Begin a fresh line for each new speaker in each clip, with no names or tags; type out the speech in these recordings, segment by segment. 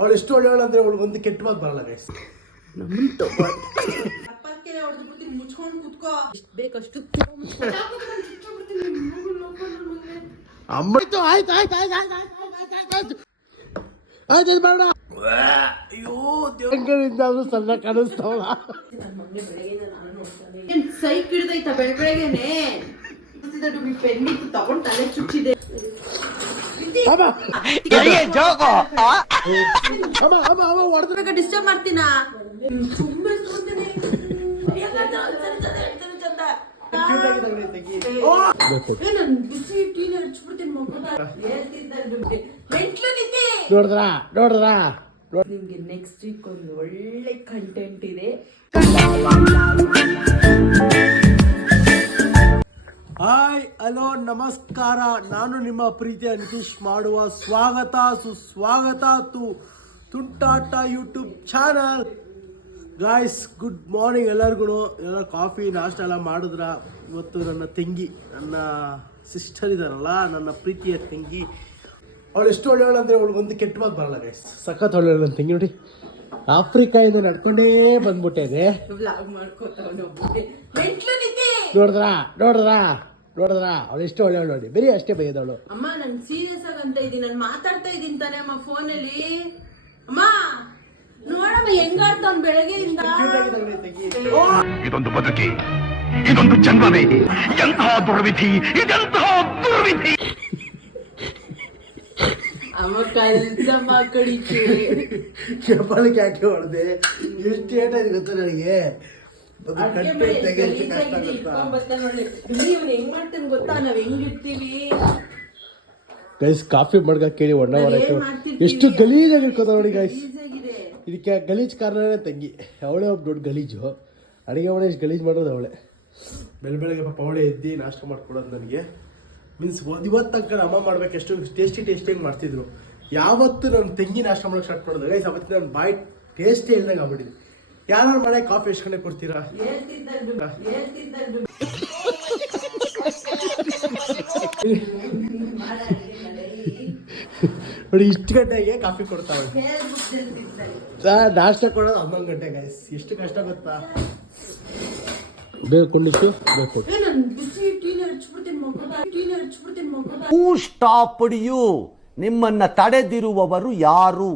ಅವಳು ಎಷ್ಟು ಒಳ್ಳೆಯವಳು ಅಂದ್ರೆ ಅವಳು ಒಂದು ಕೆಟ್ಟ ಮಾತು ಬರಲ್ಲ ಗೈಸ್
ಬೇಕಷ್ಟು
ಅಯ್ಯೋ ಸಣ್ಣ ಕಾಣಿಸ್ತಾವಲ್ಲ
ಸೈಕ್ ಹಿಡ್ದೈತ ಬೆಳ್ ಬೆಳಗ್ಗೆನೆ ತಲೆ ಚುಚ್ಚಿದೆ
ಅಮ್ಮ ಅಮ್ಮ ಅಮ್ಮ ಅಮ್ಮ ಹೊಡೆದ್ರೆ.
ಡಿಸ್ಟರ್ಬ್ ಮಾಡ್ತೀನಾ? ಸುಮ್ಮನೆ ಸುಮ್ಮನೆ ಏ ನನ್ ಬಿಸಿ ಟೀನ ಹಚ್ಬಿಡ್ತೀನಿ ಮಗನ ಹೇಳ್ತಿದ್ದ ಮೆಂಟ್ಲು ನಿದ್ದೆ.
ನೋಡಿದ್ರ? ನೋಡಿದ್ರ?
ನಿಮ್ಗೆ ನೆಕ್ಸ್ಟ್ ವೀಕ್ ಒಂದು ಒಳ್ಳೆ ಕಂಟೆಂಟ್ ಇದೆ.
ಹಾಯ್, ಹಲೋ, ನಮಸ್ಕಾರ. ನಾನು ನಿಮ್ಮ ಪ್ರೀತಿಯ ನಿತೀಶ್ ಮಾಡುವ ಸ್ವಾಗತ, ಸುಸ್ವಾಗತ ತು Tuntata YouTube channel. Guys good morning ಎಲ್ಲರಿಗೂ ಎಲ್ಲ ಕಾಫಿ, ನಾಷ್ಟ ಎಲ್ಲ ಮಾಡಿದ್ರ? ಇವತ್ತು ನನ್ನ ತಂಗಿ, ನನ್ನ ಸಿಸ್ಟರ್ ಇದಾರಲ್ಲ, ನನ್ನ ಪ್ರೀತಿಯ ತಂಗಿ. ಅವಳು ಎಷ್ಟು ಒಳ್ಳೆಯವಳು ಅಂದರೆ ಅವಳು ಒಂದು ಕೆಟ್ಟ ಮಾತು ಬರಲ್ಲ ಗಾಯ್ಸ್ ಸಖತ್ ಒಳ್ಳೆಯವಳು ನನ್ನ ತಂಗಿ ನೋಡಿ. ಆಫ್ರಿಕಾಯಿಂದ ನಡ್ಕೊಂಡೇ ಬಂದ್ಬಿಟ್ಟಿದೆ.
ವ್ಲಾಗ್
ನೋಡಿದ್ರ? ನೋಡಿದ್ರ? ನೋಡಿದ್ರಾ? ಅವಳು ಎಷ್ಟು ಒಳ್ಳೆ ನೋಡಿ. ಬರೀ ಅಷ್ಟೇ ಬೈದವಳು
ಅಮ್ಮ ನನ್ ಸೀರಿಯಸ್ ಆಗಂತ ಅಂತ ಇದೀನಿ ನಾನು ಮಾತಾಡ್ತಾ ಇದೀನಿ ತಾನೇ ಅಮ್ಮ ಫೋನಲ್ಲಿ. ಅಮ್ಮ ನೋಡಮ್ಮ ಹೆಂಗಾಡ್ತಾವ್ ಬೆಳಗ್ಗೆಯಿಂದ?
ಇದೊಂದು ಬದುಕಿ. ಇದೊಂದು ಜನ್ಮವೇ. ಎಂತಹ ದುರ್ವಿಧಿ ಇದೆಂತಹ ದುರ್ವಿಧಿ.
ಅಮ್ಮ ಕ್ಯಾಕೆ ಕಡಿಕೆ
ಚಪ್ಪಲಿಗೆ ಯಾಕೆ ಹೊಡೆದೆ. ಎಷ್ಟು ಏಟಾಯ್ತು ಗೊತ್ತಾ ನನಗೆ? ಕಟ್ಟೆ ತೆಗೆಯಷ್ಟು ಕಷ್ಟ ಗೊತ್ತಾ?
ಇವ್ನು ಹೆಂಗ್ ಮಾಡ್ತಾನೆ ಗೊತ್ತಾ? ನಾವ್ ಹೆಂಗಿರ್ತೀವಿ
ಗೈಸ್ ಕಾಫಿ ಮಡ್ಗ ಕೇಳಿ ಒಣ ಹೊರಟು ಎಷ್ಟು ಗಲೀಜ್ ಇಟ್ಕೋತ ನೋಡಿ ಗೈಸ್ ಇದಕ್ಕೆ ಗಲೀಜ್ ಕಾರಣನೇ ತಂಗಿ. ಅವಳೇ ಒಬ್ಬ ದೊಡ್ಡ ಗಲೀಜು. ಅಡುಗೆ ಅವಳೇ ಎಷ್ಟು ಗಲೀಜ್ ಮಾಡೋದು ಅವಳೆ. ಬೆಳ ಬೆಳಗ್ಗೆ ಪಾಪ ಅವಳೆ ಎದ್ದು ನಾಷ್ಟ ಮಾಡ್ಕೊಡೋದು ನನಗೆ. ಮೀನ್ಸ್ ಇವತ್ತು ತನಕ ಅಮ್ಮ ಮಾಡ್ಬೇಕು, ಎಷ್ಟು ಟೇಸ್ಟಿ ಟೇಸ್ಟಿಯಾಗಿ ಮಾಡ್ತಿದ್ರು. ಯಾವತ್ತು ನನ್ನ ತೆಂಗಿನ ನಾಷ್ಟ ಮಾಡೋಕೆ ಸ್ಟಾರ್ಟ್ ಮಾಡೋದು ಗೈಸ್ ಅವತ್ತು ನನ್ನ ಬಾಯಿ ಟೇಸ್ಟಿ ಹೇಳ್ದಂಗೆ ಆಗ್ಬಿಟ್ಟಿದೆ. ಯಾರು ಮನೆ ಕಾಫಿ ಎಷ್ಟು ಕಡೆ ಕೊಡ್ತೀರಾ? ನೋಡಿ, ಇಷ್ಟು ಗಂಟೆಗೆ ಕಾಫಿ ಕೊಡ್ತಾವೆ ನಾಷ್ಟ ಕೊಡೋದು ಹನ್ನೊಂದು ಗಂಟೆ ಗೈಸ್ ಎಷ್ಟು ಕಷ್ಟ ಗೊತ್ತಾ?
ಬೇಕೊಳ್ಲಿಕ್ಕೆ ನಿಮ್ಮನ್ನ ತಡೆದಿರುವವರು ಯಾರು?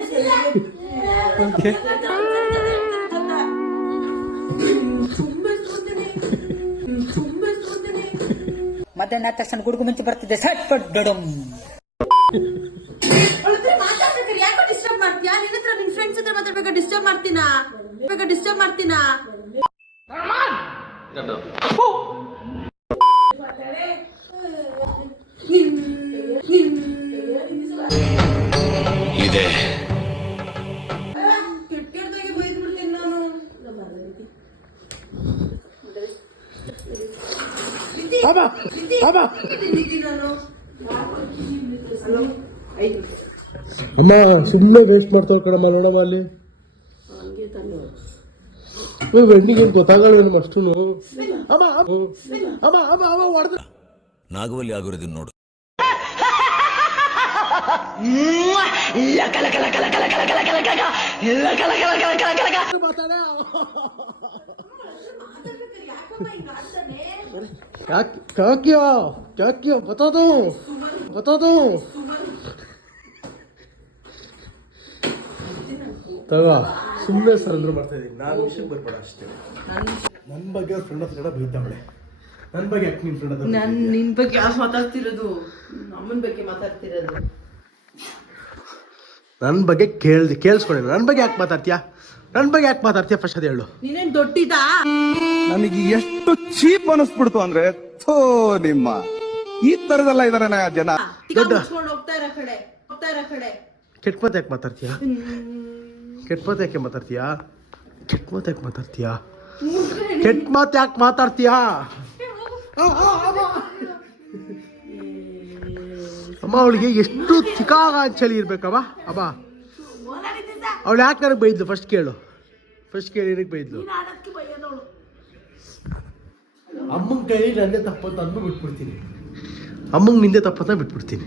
ಮಧ್ಯಾಹ್ನ ತಕ್ಷಣ ಗುಡುಗು ಮುಂಚೆ ಬರ್ತಿದ್ದೆ ಸಟ್ ಪಟ್ ಡಡಮ್
ಡಿಸ್ಟರ್ಬ್ ಮಾಡ್ತೀನಾ? ಡಿಸ್ಟರ್ಬ್ ಮಾಡ್ತೀನಾ? കേട്ടോ ഇതേ Tama! Tama!
ಅಮ್ಮ ಸುಮ್ಮನೆ ವೇಸ್ಟ್ ಮಾಡ್ತಾವ್ ಕಣಮ್ಮ ನೋಡಮ್ಮ ಅಲ್ಲಿ ಬೆಣ್ಣಿಗೆ ಗೊತ್ತಾಗಲ್ಲ ನಮ್ಮ ಅಮ್ಮ ಅಮ್ಮ ಅಮ್ಮ ಅಮ್ಮ ಅಮ್ಮ ಹೊಡೆದ.
ನಾಗವಲ್ಲಿ ಆಗಿರೋದನ್ನ ನೋಡು.
क्या किया क्या किया ಸುಮ್ಮನೆ ಸರೆಂಡ್ರ್ ಮಾಡ್ತಾ ಇದ್ದೀನಿ. ನಾನು ವಿಷಯಕ್ಕೆ ಬರ್ಬೇಡ ಅಷ್ಟೇ. ನನ್ನ ಬಗ್ಗೆ ಅವ್ರ ಫ್ರೆಂಡ್ ಹತ್ರ ಬೈತಾವಳೆ ನನ್ನ ಬಗ್ಗೆ ಯಾಕೆ ನಿನ್ನ ಫ್ರೆಂಡ್ ಹತ್ರ
ನಾನು ನಿನ್ ಬಗ್ಗೆ ಯಾರು ಮಾತಾಡ್ತಿರೋದು? ಅಮ್ಮನ ಬಗ್ಗೆ ಮಾತಾಡ್ತಿರೋದು.
ನನ್ನ ಬಗ್ಗೆ ಕೇಳಿ ಕೇಳಿಸ್ಕೊಂಡೆ ನನ್ನ ಬಗ್ಗೆ ಯಾಕೆ ಮಾತಾಡ್ತೀಯಾ? ನನ್ನ ಬಗ್ಗೆ ಯಾಕೆ ಮಾತಾಡ್ತೀಯ? ಫಸ್ಟ್ ಅದು ಹೇಳು.
ನೀನೇನ್ ದೊಡ್ಡಿದಾ?
ನನಗೆ ಎಷ್ಟು ಚೀಪ್ ಅನಿಸ್ಬಿಡ್ತು ಅಂದ್ರೆ ಥೋ ನಿಮ್ಮ. ಈ ತರದಲ್ಲ ಇದಾರೆ ಜನ.
ದೊಡ್ಡ ಹೋಗ್ತಾ ಇರೋ ಕಡೆ. ಹೋಗ್ತಾ ಇರೋ ಕಡೆ.
ಕೆಟ್ಟ ಮಾತು ಯಾಕೆ ಮಾತಾಡ್ತೀಯಾ? ಕೆಟ್ಟ ಮಾತು ಯಾಕೆ ಮಾತಾಡ್ತೀಯಾ? ಕೆಟ್ಟ ಮಾತು ಯಾಕೆ ಮಾತಾಡ್ತೀಯಾ? ಕೆಟ್ಟ ಮಾತು ಯಾಕೆ ಮಾತಾಡ್ತೀಯಾ ಅಮ್ಮ ಅವಳಿಗೆ ಎಷ್ಟು ಚಿಕಾಗಾಂಚಲಿ ಇರ್ಬೇಕಮ್ಮ? ಅಮ್ಮ. ಅವಳು ಯಾಕೆ ನನಗೆ ಬೈದ್ಲು? ಫಸ್ಟ್ ಕೇಳು. ಫಸ್ಟ್ ಕೇಳಿ ನನಗೆ ಬೈದ್ಲು. ಅಮ್ಮನ ಕೈ ನಂದೇ ತಪ್ಪಂತ ಅಂದ್ಬಿಟ್ಟು ಬಿಟ್ಬಿಡ್ತೀನಿ ಅಮ್ಮಂಗೆ ನಿಂದೆ ತಪ್ಪಂತ ಬಿಟ್ಬಿಡ್ತೀನಿ.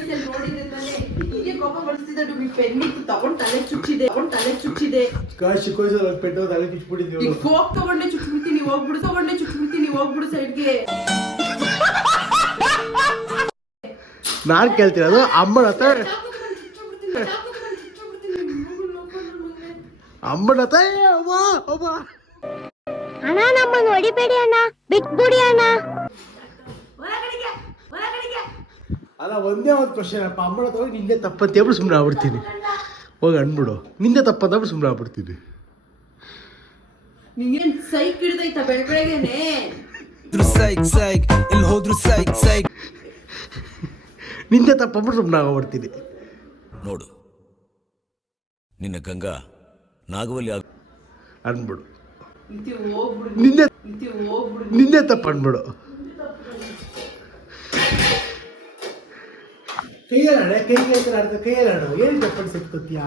ತಗೊಂಡ್ ತಲೆ ಚುಚ್ಚಿದೆ ತಗೊಂಡ್ ತಲೆ ಚುಚ್ಚಿದೆ.
ಶಿಕೋಯ್ಸಲ್ಲ ಪೆಟ್ಟು ತಲೆ ಕಿಚ್ಬಿಟ್ಟಿದ್ದೀವಿ
ಈಗ ಫೋಕ್ ತಗೊಂಡೆ ಚುಚ್ಬಿಡ್ತೀನಿ ಹೋಗ್ಬಿಡು ತಗೊಂಡೆ ಚುಚ್ಬಿಡ್ತೀನಿ ಹೋಗ್ಬಿಡು ಸೈಡ್ಗೆ.
ನಾನ್ ಕೇಳ್ತೀನಿ ಅದು ಅಮ್ಮನ ಹತ್ರ ಅಮ್ಮನ ಹತ್ರ.
ಅಣ್ಣ ನಮ್ಮನ್ನು ಹೊಡಿಬೇಡಿ ಅಣ್ಣ ಬಿಟ್ಬಿಡಿ ಅಣ್ಣ.
ಹೊರಗಡೆಗೆ ಹೊರಗಡೆಗೆ.
ಅಲ್ಲ ಒಂದೇ ಒಂದು ಕ್ವಶನ್ ಅಪ್ಪ ಅಮ್ಮನ ಹತ್ರ ಹೋಗಿ ನಿಂದೆ ತಪ್ಪಂತ ಹೇಳ್ಬಿಟ್ಟು ಸುಮ್ಮನೆ ಆಗ್ಬಿಡ್ತೀನಿ. ಹೋಗಿ ಅನ್ಬಿಡು. ನಿಂದೆ ತಪ್ಪಂತ ಹೇಳ್ಬಿಟ್ಟು ಸುಮ್ಮನೆ ಆಗ್ಬಿಡ್ತೀನಿ.
ನಿಂಗೇನ್ ಸೈಕ್ ಹಿಡ್ದೈತ ಬೆಳ್ ಬೆಳಗ್ಗೆನೆ?
ಸೈಕ್ ಸೈಕ್ ಇಲ್ಲಿ ಹೋದ್ರು ಸೈಕ್ ಸೈಕ್.
ನಿಂದೆ ತಪ್ಪಬಿಟ್ಟು ಸುಮ್ಮನೆ ಆಗ್ಬಿಡ್ತೀನಿ.
ನೋಡು ನಿನ್ನ ಗಂಗಾ ನಾಗವಲ್ಲಿ ಆಗ
ಅನ್ಬಿಡು.
ನಿನ್ನೆ ಹೋಗ್ಬಿಡು
ನಿಂದೆ ನಿಂದೆ ತಪ್ಪ ಅನ್ಬಿಡು ಕೈಯಲ್ಲಿ ಕೈ ಕೈ ಆಡ್ತಾ ಕೈಯಲ್ಲಿ ಆಡು ಏನು ತಪ್ಪು ಸಿಕ್ಕೋತೀಯಾ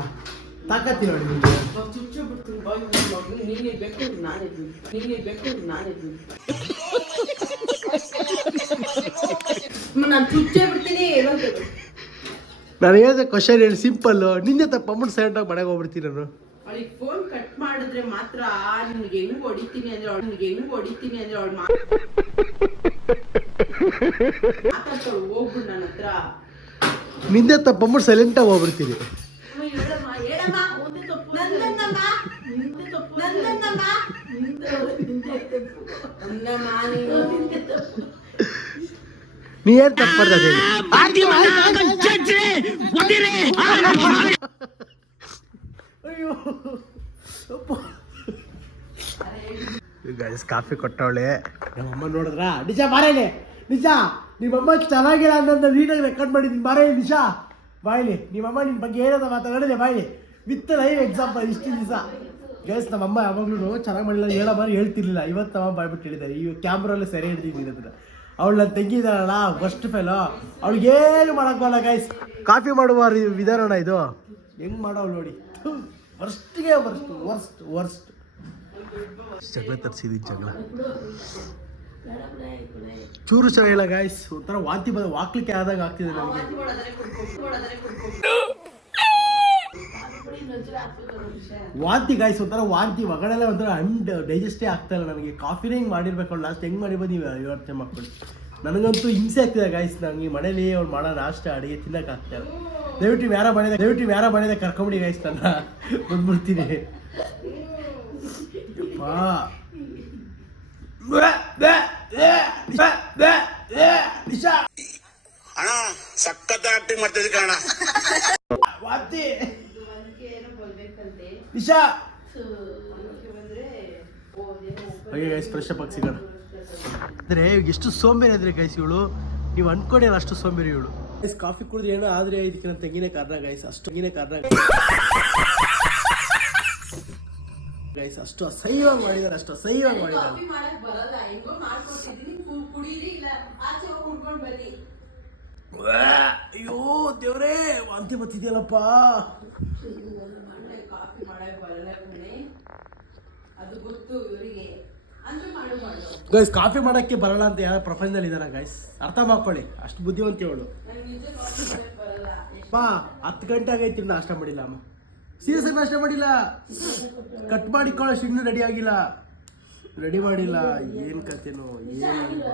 ತಾಕತ್ತಿ ನೋಡಿ ನಿಮಗೆ.
ಚುಚ್ಚು ಬಿಡ್ತೀನಿ ಬಾಯ್ ಮಗು ನಾನೇ ನೀನೇ ನೀನಿರ್ಬೇಕು ನಾನೇ ನಾನು ಚುಚ್ಚೇ ಬಿಡ್ತೀನಿ
ನಾನು ಹೇಳಿದೆ ಕ್ವಶನ್ ಹೇಳಿ ಸಿಂಪಲ್ಲು ನಿನ್ನೆ ತಪ್ಪ ಅಮ್ಮನ ಸೈಲೆಂಟಾಗಿ ಮನೆಗೆ ಹೋಗ್ಬಿಡ್ತೀನಿ ನಾನು.
ಅವಳಿಗೆ ಫೋನ್ ಕಟ್ ಮಾಡಿದ್ರೆ ಮಾತ್ರ ನಿನ್ಗೆ ಹೆಂಗ್ ಹೊಡಿತೀನಿ ಅಂದ್ರೆ ಅವಳು ನಿನ್ಗೆ ಹೆಂಗ್ ಹೊಡಿತೀನಿ ಅಂದ್ರೆ ಅವಳು ಮಾತಾಡ್ತಾಳು ಹೋಗ್ಬಿಡು ನನ್ನ ಹತ್ರ.
ನಿಂದೆ ತಪ್ಪು ಅಂದ್ಬಿಟ್ಟು ಸೈಲೆಂಟಾಗಿ
ಹೋಗ್ಬಿಡ್ತೀರಿ
ನೀ ಏನು ತಪ್ಪು ಬರ್ತದೆ ಗೈಸ್ ಕಾಫಿ ಕೊಟ್ಟವಳೆ. ನಮ್ಮಮ್ಮ ನೋಡಿದ್ರ? ನಿಜ ಬಾರೇನೆ ನಿಜ. ನಿಮ್ಮಮ್ಮ ಚೆನ್ನಾಗಿಲ್ಲ ಅಂತ ನೀಟಾಗಿ ರೆಕಾರ್ಡ್ ಮಾಡಿದ್ದೀನಿ. ಬಾರೇ ನಿಶಾ ಬಾಯ್ಲಿ, ನಿಮ್ಮಮ್ಮ ನಿನ್ನ ಬಗ್ಗೆ ಏನಂತ ಮಾತಾಡಿದೆ ಬಾಯ್ಲಿ. ವಿತ್ ಲೈವ್ ಎಕ್ಸಾಂಪಲ್ ಇಷ್ಟು ದಿವಸ. ಗೈಸ್ ನಮ್ಮಮ್ಮ ಯಾವಾಗಲೂ ಚೆನ್ನಾಗಿ ಮಾಡಿಲ್ಲ, ಹೇಳೋ ಬಾರಿ ಹೇಳ್ತಿರ್ಲಿಲ್ಲ. ಇವತ್ತು ನಮ್ಮ ಬಾಯ್ಬಿಟ್ಟು ಹೇಳಿದ್ದಾರೆ ಈ ಕ್ಯಾಮ್ರಲ್ಲಿ ಸರಿ ಹಿಡ್ದಿದ್ದೀನಿ ಅದನ್ನ ಅವಳು ನನ್ನ ತೆಗಿದಾಳಲ್ಲ ಫಸ್ಟ್ ಫೆಲೋ ಏನು ಮಾಡೋಕ್ಕಲ್ಲ ಗೈಸ್ ಕಾಫಿ ಮಾಡುವ ವಿಧಾನ ಇದು? ಹೆಂಗ್ ಮಾಡೋಳು ನೋಡಿ. ವರ್ಸ್ಟ್ಗೆ ವರ್ಸ್ಟ್ ವರ್ಸ್ಟ್ ವರ್ಸ್ಟ್ ಜಗಳ ತರಿಸಿದೀನಿ ಜಗಳ. ಚೂರು ಚೆನ್ನಾಗಿಲ್ಲ ಗಾಯ್ಸ್ ಒಂಥರ ವಾಂತಿ ಬದ ವಾಕ್ಲಿಕ್ಕೆ ಆದಾಗ ಆಗ್ತಿದೆ ನನಗೆ ವಾಂತಿ ಗಾಯ್ಸ್ ಒಂಥರ ವಾಂತಿ ಒಗಡೆಲ್ಲ ಒಂಥರ ಅಂಡ್ ಡೈಜೆಸ್ಟೇ ಆಗ್ತಾ ಇಲ್ಲ ನನಗೆ. ಕಾಫಿನೇ ಹಿಂಗೆ ಮಾಡಿರ್ಬೇಕು ಲಾಸ್ಟ್ ಹೆಂಗೆ ಮಾಡಿರ್ಬೋದು ನೀವು ಯೋಚನೆ ಮಕ್ಕಳು. ನನಗಂತೂ ಹಿಂಸೆ ಆಗ್ತಿದೆ ಗಾಯ್ಸ್ ನಂಗೆ ಮನೇಲಿ ಅವ್ರು ಮಾಡೋ ನಾಷ್ಟ, ಅಡುಗೆ ತಿನ್ನಕ್ಕೆ ಆಗ್ತಾ ಇಲ್ಲ. ದಯವಿಟ್ಟು ಯಾರ ಬಂದಿದೆ ದಯವಿಟ್ಟು ಯಾರ ಬಂದಿದೆ ಕರ್ಕೊಂಬಿಡಿ ಗಾಯ್ಸ್ ನನ್ನ ಬಂದ್ಬಿಡ್ತೀನಿ. ಯಪ್ಪಾ.
ಅಣ್ಣ ಸಖತ್ ಆಕ್ಟಿಂಗ್ ಮಾಡ್ತಿದ್ದೆ ಕಣ
ವಾಂತಿ ನಿಶಾ. ಹಾಗೆ ಗೈಸ್ ಫ್ರೆಶ್ ಅಪ್ ಆಗಿ ಸಿಗೋಣ ಅಂದರೆ ಎಷ್ಟು ಸೋಂಬೇರಿ ಅಂದ್ರೆ ಗೈಸ್ ಇವಳು? ನೀವು ಅನ್ಕೊಂಡಿರೋ ಅಷ್ಟು ಸೋಂಬೇರಿ ಇವಳು. ಗೈಸ್ ಕಾಫಿ ಕುಡಿದ್ರೆ ಏನೋ ಆದ್ರೆ ಇದಕ್ಕೆ ನನ್ನ ತೆಂಗಿನ ಕಾರಣ ಗೈಸ್ ಅಷ್ಟು ತೆಂಗಿನ ಕಾರಣ. ಗೈಸ್ ಅಷ್ಟು ಅಸಹ್ಯವಾಗಿ ಮಾಡಿದ್ದಾರೆ ಅಷ್ಟು ಅಸಹ್ಯವಾಗಿ ಮಾಡಿದ್ದಾರೆ. ಅಯ್ಯೋ ದೇವ್ರೇ ವಾಂತಿ
ಬತ್ತಿದೆಯಲ್ಲಪ್ಪ
ಗೈಸ್ ಕಾಫಿ ಮಾಡಕ್ಕೆ ಬರಲ್ಲ ಅಂತ ಯಾರೋ ಪ್ರಪಂಚದಲ್ಲಿ ಇದಾರ ಗೈಸ್ ಅರ್ಥ ಮಾಡ್ಕೊಳ್ಳಿ ಅಷ್ಟು ಬುದ್ಧಿವಂತ ಹೇಳು ಬಾ ಹತ್ತು ಗಂಟೆ ಆಗೈತಿ ನಾಷ್ಟ ಮಾಡಿಲ್ಲ ಅಮ್ಮ. ಸೀರಿಯಸ್ ಆಗಿ ಅಷ್ಟೇ ಮಾಡಿಲ್ಲ. ಕಟ್ ಮಾಡಿಕೊಳ್ಳೋಷ್ಟು ಇನ್ನೂ ರೆಡಿ ಆಗಿಲ್ಲ. ರೆಡಿ ಮಾಡಿಲ್ಲ. ಏನು ಕತೆನೋ ಏನು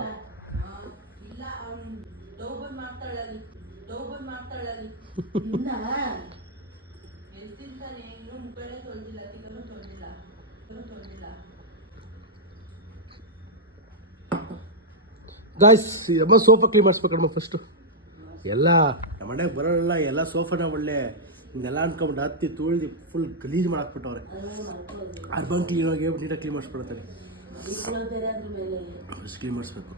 ಗಾಯ್ಸ್ ಅಮ್ಮ ಸೋಫಾ ಕ್ಲೀನ್ ಮಾಡಿಸ್ಬೇಕಮ್ಮ ಫಸ್ಟು ಎಲ್ಲ ನಮ್ಮ ಮನೆಗೆ ಬರೋಲ್ಲ ಎಲ್ಲ ಸೋಫಾನ ಒಳ್ಳೆ ಇದೆಲ್ಲ ಅನ್ಕೊಂಬಿಟ್ಟು ಹತ್ತಿ ತುಳಿದು ಫುಲ್ ಗಲೀಜು ಮಾಡಾಕ್ಬಿಟ್ಟವ್ರೆ. ಅರ್ಬನ್ ಕ್ಲೀನ್ ಆಗಿ ನೀಟಾಗಿ ಕ್ಲೀನ್ ಮಾಡಿಸ್ಬಿಡ್ತಾರೆ ಫಸ್ಟ್ ಕ್ಲೀನ್ ಮಾಡಿಸ್ಬೇಕು.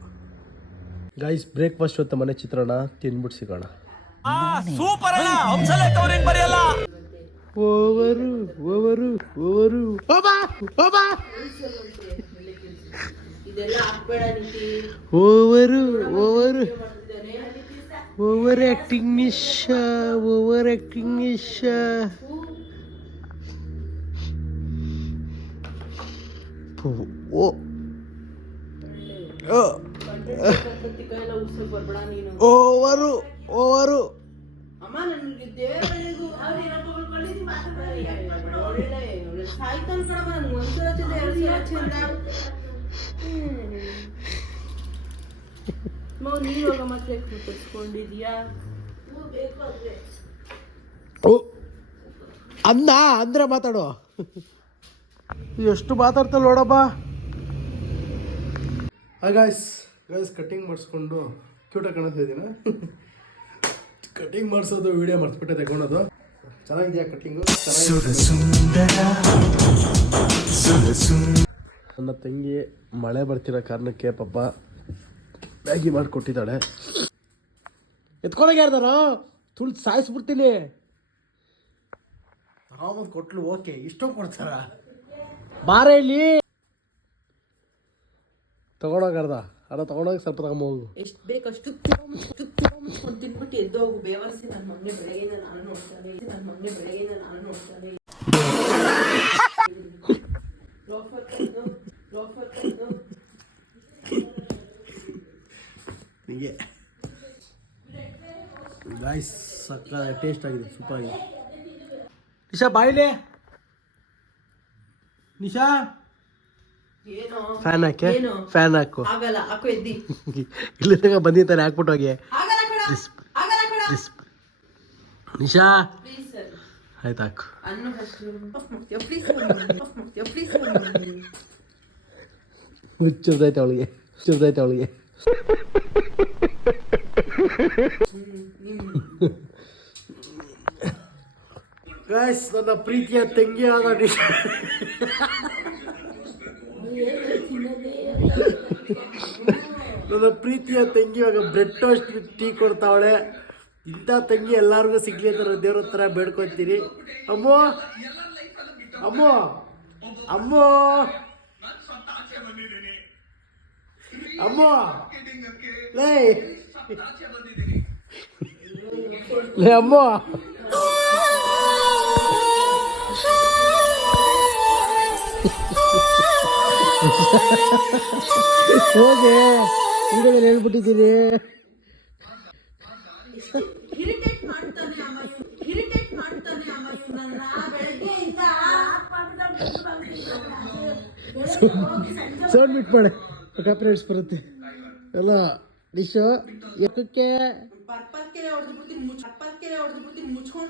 ಗಾಯ್ಸ್ ಬ್ರೇಕ್ಫಾಸ್ಟ್ ಹೊತ್ತ ಮನೆ ಚಿತ್ರಾನ್ನ ತಿನ್ಬಿಟ್ಟು ಸಿಗೋಣ.
Super Hamsalekha ಬರೆಯಲ್ಲ.
Over over over. ಓಬಾ ಓಬಾ
ಇದೆಲ್ಲ ಹಾಕ್ಬೇಡ ನೀತಿ
over over. Over acting acting Nisha over acting Nisha ಓ ಓವರು ಓವರು
ನೀನು ಹೋಗ ಮತ್ತೆ ಕೂತ್ಕೊಂಡಿದ್ಯಾ?
ಅಂದ ಅಂದ್ರೆ ಮಾತಾಡು. ಎಷ್ಟು ಮಾತಾಡ್ತಾ ನೋಡಪ್ಪ. ಗಾಯ್ಸ್ ಗಾಯ್ಸ್ ಕಟ್ಟಿಂಗ್ ಮಾಡಿಸ್ಕೊಂಡು ಕ್ಯೂಟಾಗಿ ಕಾಣಿಸ್ತಾ ಇದ್ದೀನ ಕಟ್ಟಿಂಗ್ ಮಾಡಿಸೋದು ವಿಡಿಯೋ ಮರ್ತ್ಬಿಟ್ಟೆ ತಗೊಳೋದು ಚೆನ್ನಾಗಿದೆಯಾ ಕಟಿಂಗು ನನ್ನ ತಂಗಿ ಮಳೆ ಬರ್ತಿರೋ ಕಾರಣಕ್ಕೆ ಪಾಪ ಮ್ಯಾಗಿ ಮಾಡಿಕೊಟ್ಟಿದ್ದಾಳೆ ಎತ್ಕೊಳಗೆ ಯಾರ್ದಾರ? ತುಳ್ದು ಸಾಯಿಸ್ಬಿಡ್ತೀನಿ. ತಗೊಂಬಂದು ಕೊಟ್ಲು ಓಕೆ. ಇಷ್ಟೊಂದು ಕೊಡ್ತಾರ? ಬಾರ ಇಲ್ಲಿ. ತಗೊಂಡೋಗಾರ್ದ ಅದ ತಗೊಂಡೋಗಿ ಸ್ವಲ್ಪ ತಗೊಂಬೋಗು
ಎಷ್ಟು ಬೇಕಷ್ಟು ಅಷ್ಟು ತಿನ್ಬಿಟ್ಟು ಎದ್ದೋಗು ಬೇವರ್ಸಿ ನನ್ನ ಮಗನೇ ಬೆಳಗ್ಗೆಯಿಂದ ನಾನು ನೋಡ್ತಾನೆ ನನ್ನ ಮಗನೇ ಬೆಳಗ್ಗೆಯಿಂದ ನಾನು ನೋಡ್ತಾನೆ ಲೋಫರ್ ತಂದು ಲೋಫರ್ ತಂದು
ಹೀಗೆ. ಗಾಯ್ಸ್ ಸಕ್ಕ ಟೇಸ್ಟ್ ಆಗಿದೆ ಸೂಪರ್ ಆಗಿದೆ. ನಿಶಾ ಬಾಯಿಲೆ ನಿಶಾ. ಫ್ಯಾನ್ ಹಾಕೆ ಫ್ಯಾನ್ ಹಾಕು.
ಆಗಲ್ಲ ಹಾಕೋ ಎದ್ದಿ.
ಇಲ್ಲಿ ತನಕ ಬಂದಿರ್ತಾನೆ ಹಾಕ್ಬಿಟ್ಟು ಹೋಗಿ. ನಿಶಾ. ಆಯ್ತು ಹಾಕು. ಹುಚ್ಚೈತೆ ಅವಳಿಗೆ ಹುಚ್ಚೈತೆ ಅವಳಿಗೆ. ಗಾಯ್ಸ್ ನನ್ನ ಪ್ರೀತಿಯ ತಂಗಿ ಆದ ಡಿಶ್ ನನ್ನ ಪ್ರೀತಿಯ ತಂಗಿ ಇವಾಗ ಬ್ರೆಡ್ ಟೋಸ್ಟ್ ಟೀ ಕೊಡ್ತಾವಳೆ. ಇಂಥ ತಂಗಿ ಎಲ್ಲರಿಗೂ ಸಿಗ್ಲಿ ಅಂತ ದೇವ್ರ ಹತ್ರ ಬೇಡ್ಕೊತೀನಿ. ಅಮ್ಮೋ ಅಮ್ಮೋ ಅಮ್ಮೋ. ಅಮ್ಮೋ ಲೇ ಲೇ ಅಮ್ಮೋ ಹೋಗಿ ಈಗಲೇ ಹೇಳ್ಬಿಟ್ಟಿದ್ದೀನಿ
ಇರಿಟೇಟ್ ಮಾಡ್ತಾನೆ ಅಮ್ಮ ಇರಿಟೇಟ್ ಮಾಡ್ತಾನೆ ಅಮ್ಮ ನನ್ನ ಬೆಳಗ್ಗೆಯಿಂದ
ಸೌಂಡ್ ಬಿಟ್ ಕಾಪಿರೈಟ್ಸ್ ಬರುತ್ತೆ ಎಲ್ಲ ಡಿಶು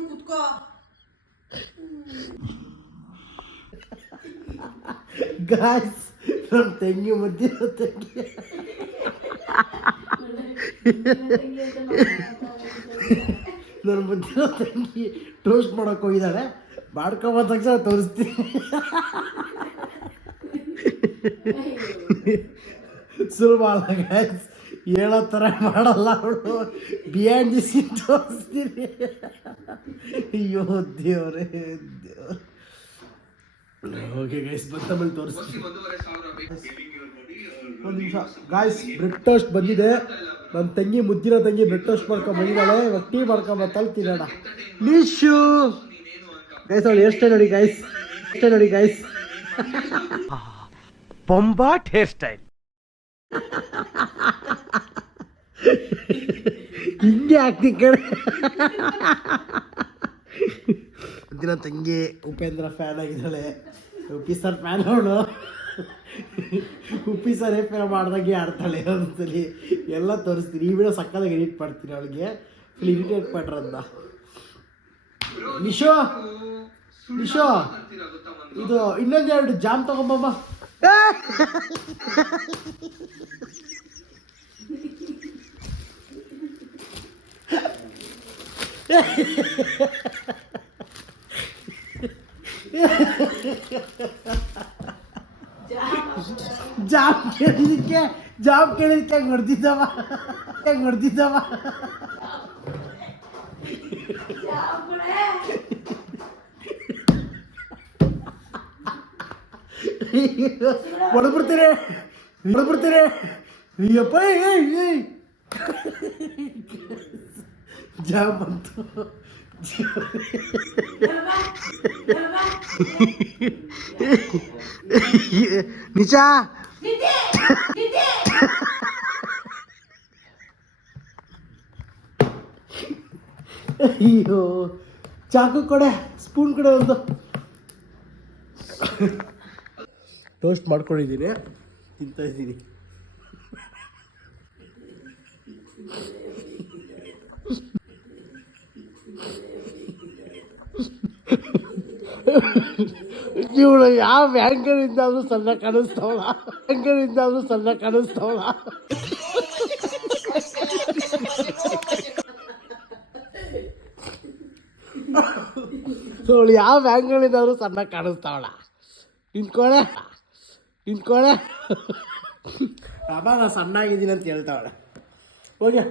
ಕುತ್ಕೋ
ಗಾಯ್ಸ್ ನಮ್ಮ ತಂಗಿ ಮಧ್ಯ ತೆಂಗಿ. ನನ್ನ ಮಧ್ಯ ತಂಗಿ ಟೋಸ್ಟ್ ಮಾಡಕ್ ಹೋಗಿದ್ದಾಳೆ ಮಾಡ್ಕೊಂಬ ತಕ್ಷಣ ತೋರಿಸ್ತೀನಿ. ಸುಲಭ ಅಲ್ಲ ಗಾಯ್ಸ್ ಹೇಳೋ ಥರ ಮಾಡಲ್ಲ ಅವಳು. ಬಿಯಾಂಡ್ ದಿ ಸೀನ್ ತೋರಿಸ್ತೀನಿ. ಅಯ್ಯೋ ದೇವ್ರೇ, ದೇವ್ರೆ. ಓಕೆ ಗೈಸ್ ಬಂತ ಮೇಲೆ ತೋರಿಸ್ತೀನಿ. ಒಂದು ನಿಮಿಷ. ಗಾಯ್ಸ್ ಬ್ರೆಡ್ ಟೋಸ್ಟ್ ಬಂದಿದೆ. ನನ್ನ ತಂಗಿ ಮುದ್ದಿನ ತಂಗಿ ಬ್ರೆಡ್ ಟೋಸ್ಟ್ ಮಾಡ್ಕೊಂಡು ಬಂದಿದ್ದಾಳೆ. ಇವಾಗ ಟೀ ಮಾಡ್ಕೊಂಡು ತಲೆ ತಿನ್ನೋಣ. ನಿಶು ಗೈಸ್ ಅವಳು ಎಷ್ಟೇ ನೋಡಿ ಗೈಸ್ ಎಷ್ಟೇ ನೋಡಿ ಗೈಸ್
ಬೊಂಬಾಟ್ ಹೇರ್ ಸ್ಟೈಲ್
ಹಿಂಗೆ ಆಗ್ತಿ ಕಡೆ ದಿನ ತಂಗಿ ಉಪೇಂದ್ರ ಫ್ಯಾನ್ ಆಗಿದ್ದಾಳೆ. ಉಪ್ಪಿ ಸರ್ ಫ್ಯಾನ್ ಅವಳು. ಉಪ್ಪಿ ಸರ್ ಫೇರ್ ಮಾಡ್ದಾಗೆ ಆಡ್ತಾಳೆ ಒಂದ್ಸಲಿ. ಎಲ್ಲ ತೋರಿಸ್ತೀನಿ. ಈ ವಿಡಿಯೋ ಸಕ್ಕದಾಗಿ ಎಡಿಟ್ ಮಾಡ್ತೀನಿ ಅವಳಿಗೆ. ಫುಲ್ ಇರಿಟೇಟ್ ಮಾಡ್ರಂತ ನಿಶೋ ನಿಶೋ ಇದು ಇನ್ನೊಂದೆರಡು ಜಾಮ್ ತಗೊಂಬಮ್ಮ. जाम केळीच्या जाम केळीच्या गर्दीचा त्या गर्दीचा ಹೊಡ್ದಿದ್ದವ ಹೊಡೆದ್ಬಿಡ್ತೀರಿ ಹೊಡೆದ್ಬಿಡ್ತೀರಿ ಅಯ್ಯಪ್ಪ ಏಯ್ ಏಯ್ ಜಾಮ್ ಬಂತು ನಿಜ ಅಯ್ಯೋ ಚಾಕು ಕೊಡೆ ಸ್ಪೂನ್ ಕೊಡೆ ಒಂದು ಟೋಸ್ಟ್ ಮಾಡ್ಕೊಂಡಿದ್ದೀನಿ. ತಿಂತಾ ಇದ್ದೀನಿ. ಇವಳು ಯಾವ ಬ್ಯಾಂಕರಿಂದ ಆದ್ರೂ ಸಣ್ಣ ಕಾಣಿಸ್ತಾವಳ. ಬ್ಯಾಂಕರಿಂದ ಆದ್ರೂ ಸಣ್ಣ ಕಾಣಿಸ್ತಾವಳ. ಸೊ ಅವಳು ಯಾವ ಬ್ಯಾಂಕ್ಗಳಿಂದ ಆದ್ರೂ ಸಣ್ಣ ಕಾಣಿಸ್ತಾವಳ. ನಿಂತ್ಕೊಳೆ. ನಿಂತ್ಕೊಳೆ ಅಮ್ಮ ನಾನು ಸಣ್ಣಾಗಿದ್ದೀನಿ ಅಂತ ಹೇಳ್ತಾಳೆ ಹೋಗಿ.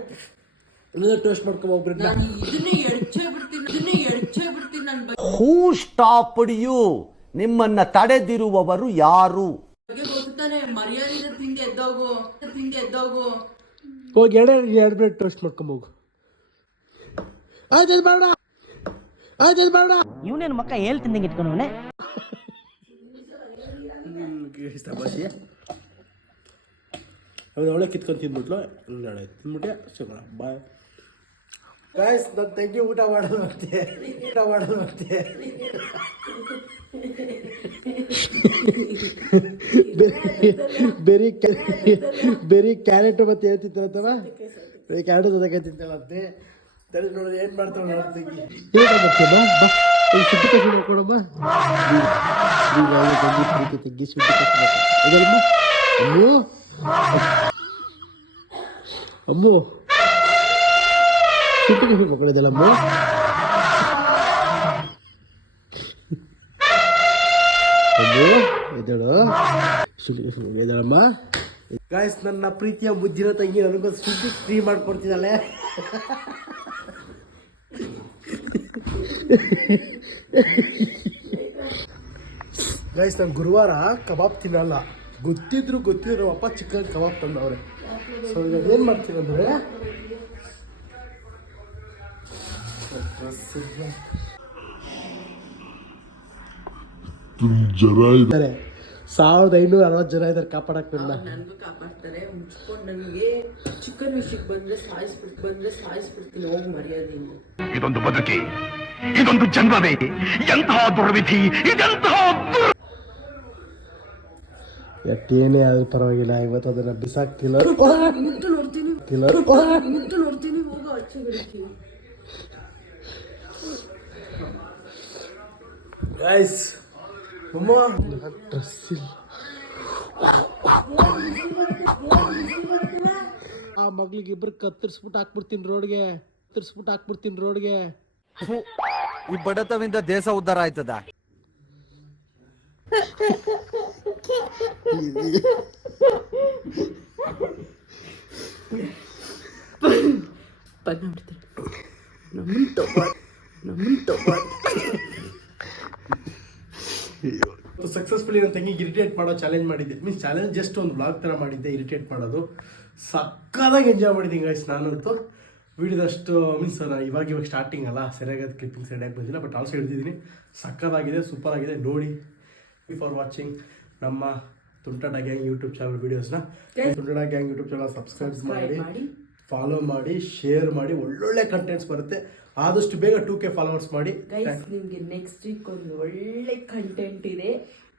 ಇಲ್ಲ ಟೋಸ್ಟ್ ಮಾಡ್ಕೊಂಬ ಒಬ್ರನ್ನ.
ಇದನ್ನೇ ಎಡ್ಚೇ ಬಿಡ್ತೀನಿ ಇದನ್ನೇ ಎಡ್ಚೇ ಬಿಡ್ತೀನಿ ನನ್ನ
ಹೂ ಸ್ಟಾಪ್ ಯು ನಿಮ್ಮನ್ನ ತಡೆದಿರುವವರು ಯಾರು?
ಹೋಗಿ ಎರಡು ಎರಡು ಪ್ಲೇಟ್ ಟೋಸ್ಟ್ ಮಾಡ್ಕೊಂಬೋಗು ಆಯ್ತು ಬೇಡ ಆಯ್ತು ಬೇಡ
ಇವನೇನು ಮಕ್ಕ ಹೇಳ್ತಿದ್ದಂಗೆ ಇಟ್ಕೊಂಡವನೆ
ತಮಾಷೆ ಹೌದು ಅವಳೆ ಕಿತ್ಕೊಂಡು ತಿಂದ್ಬಿಟ್ಲು. ನಾಳೆ ತಿಂದ್ಬಿಟ್ಟೆ ಸಿಗೋಣ ಬಾಯ್ ಗಾಯ್ಸ್ ನನ್ನ ತಂಗಿ ಊಟ ಮಾಡೋದು ಮತ್ತೆ. ಊಟ ಮಾಡೋದು ಮತ್ತೆ. ಬೆರಿ ಬೆರಿ ಕ್ಯಾರೆಟ್ ಮತ್ತೆ ಹೇಳ್ತಿತ್ತಲ್ಲ ಕ್ಯಾರೆಟ್ ಜೊತೆಗೆ ತಿಂತಾಳಂತೆ. ತಡಿ ನೋಡಿದ್ರೆ ಏನು ಮಾಡ್ತಾಳೆ ಏನು ಬರ್ತೀಯಮ್ಮ ಬಾ ಈ ಸುದ್ದಿ ಕಸಿ ನೋಡ್ಕೊಡಮ್ಮ ಈಗ ತಂಗಿ ಪ್ರೀತಿ ತಂಗಿ ಸುದ್ದಿ ಕಸಿ ಅದಲ್ಲಮ್ಮ ಅಮ್ಮು? ಗಾಯ್ಸ್ ನನ್ನ ಪ್ರೀತಿಯ ಮುದ್ದಿನ ತಂಗಿ ನನಗೊಂದು ಸುದ್ದಿ ಫ್ರೀ ಮಾಡ್ಕೊಡ್ತಿದ್ದಾಳೆ. ಗಾಯ್ಸ್ ನಾನು ಗುರುವಾರ ಕಬಾಬ್ ತಿನ್ನಲ್ಲ. ಗೊತ್ತಿದ್ರು ಗೊತ್ತಿದ್ರು ಅಪ್ಪ ಚಿಕನ್ ಕಬಾಬ್ ತಂದವ್ರೆ. ಸೊ ಇವಾಗ ಏನು ಮಾಡ್ತೀನಿ ಅಂದರೆ? ಇದ್ದಾರೆ. ಸಾವಿರದ ಐನೂರ ಅರವತ್ತು ಜನ ಇದ್ದಾರೆ ಕಾಪಾಡಕ್ಕೆ ನನ್ನ
ನನ್ಗೂ ಕಾಪಾಡ್ತಾರೆ. ಮುಚ್ಕೊಂಡು ನನಗೆ ಚಿಕನ್ ವಿಷಯಕ್ಕೆ ಬಂದ್ರೆ ಸಾಯಿಸ್ಬಿಟ್ಟು ಬಂದ್ರೆ ಸಾಯಿಸ್ಬಿಡ್ತೀನಿ ಹೋಗಿ ಮರ್ಯಾದೆಯಿಂದ
ಇದೊಂದು ಬದುಕಿ? ಇದೊಂದು ಜನ್ಮವೇ? ಎಂತಹ ದುರ್ವಿಧಿ? ಇದೆಂತಹ
ಎಷ್ಟೇನೇ ಆದ್ರೂ ಪರವಾಗಿಲ್ಲ ಇವತ್ತು ಅದನ್ನ ಬಿಸಾಕ್ತಿಲ್ಲ
ಮುಟ್ಟು ನೋಡ್ತೀನಿ.
ಕಿಲರ್
ನಿಂತು ನೋಡ್ತೀನಿ. ಹೋಗೋ ಬಿಡ್ತೀವಿ
ಗೈಸ್ ಡ್ರೆಸ್ ಇಲ್ಲ ಆ ಮಗ್ಳಿಗೆ ಇಬ್ರು ಕತ್ತರಿಸ್ಬಿಟ್ಟು ಹಾಕ್ಬಿಡ್ತೀನಿ ರೋಡ್ಗೆ. ಕತ್ತರಿಸ್ಬಿಟ್ಟು ಹಾಕ್ಬಿಡ್ತೀನಿ ರೋಡ್ಗೆ.
ಈ ಬಡತವಿಂದ ದೇಶ ಉದ್ಧಾರ ಆಯ್ತದ?
ನಮ್ಮ ನಮ್ಮ ನಮ್ಮನ್ ತಗೋ ನಮ್ಮನ್ ತಗೋ
ಸಕ್ಸಸ್ಫುಲಿ ನನ್ನ ತಂಗಿಗೆ ಇರಿಟೇಟ್ ಮಾಡೋ ಚಾಲೆಂಜ್ ಮಾಡಿದ್ದೆ. ಮೀನ್ಸ್ ಚಾಲೆಂಜ್ ಜಸ್ಟ್ ಒಂದು ಬ್ಲಾಗ್ ಥರ ಮಾಡಿದ್ದೆ ಇರಿಟೇಟ್ ಮಾಡೋದು. ಸಕ್ಕದಾಗಿ ಎಂಜಾಯ್ ಮಾಡಿದ್ದೀನಿ ಗೈಸ್ ನಾನಂತೂ ವಿಡಿಯೋದಷ್ಟು ಮೀನ್ಸ್ ಇವಾಗ ಇವಾಗ ಸ್ಟಾರ್ಟಿಂಗ್ ಅಲ್ಲ ಸರಿಯಾಗಿ ಕ್ಲಿಪ್ಪಿಂಗ್ ಸರಿಯಾಗಿ ಬಂದಿಲ್ಲ ಬಟ್ ಆಲ್ಸೋ ಹೇಳ್ತಿದ್ದೀನಿ. ಸಕ್ಕದಾಗಿದೆ ಸೂಪರ್ ಆಗಿದೆ. ನೋಡಿ ಫಾರ್ ವಾಚಿಂಗ್ ನಮ್ಮ ತುಂಟಡ ಗ್ಯಾಂಗ್ ಯೂಟ್ಯೂಬ್ ಚಾನಲ್ ವೀಡಿಯೋಸ್ನ Tuntata gang YouTube channel subscribe ಮಾಡಿ. ಫಾಲೋ ಮಾಡಿ ಶೇರ್ ಮಾಡಿ ಒಳ್ಳೊಳ್ಳೆ ಕಂಟೆಂಟ್ಸ್ ಬರುತ್ತೆ. ಆದಷ್ಟು ಬೇಗ ಟೂ ಕೆ ಫಾಲೋವರ್ಸ್ ಮಾಡಿ.
ಗೈಸ್ ನಿಮ್ಗೆ ನೆಕ್ಸ್ಟ್ ವೀಕ್ ಒಂದು ಒಳ್ಳೆ ಕಂಟೆಂಟ್ ಇದೆ.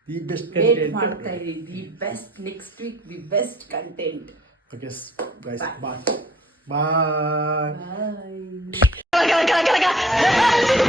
ದಿ ಬೆಸ್ಟ್ ಕಂಟೆಂಟ್
ಮಾಡ್ತಾ ಇದೀವಿ the best next week the best content
okay guys bye Bye.
Bye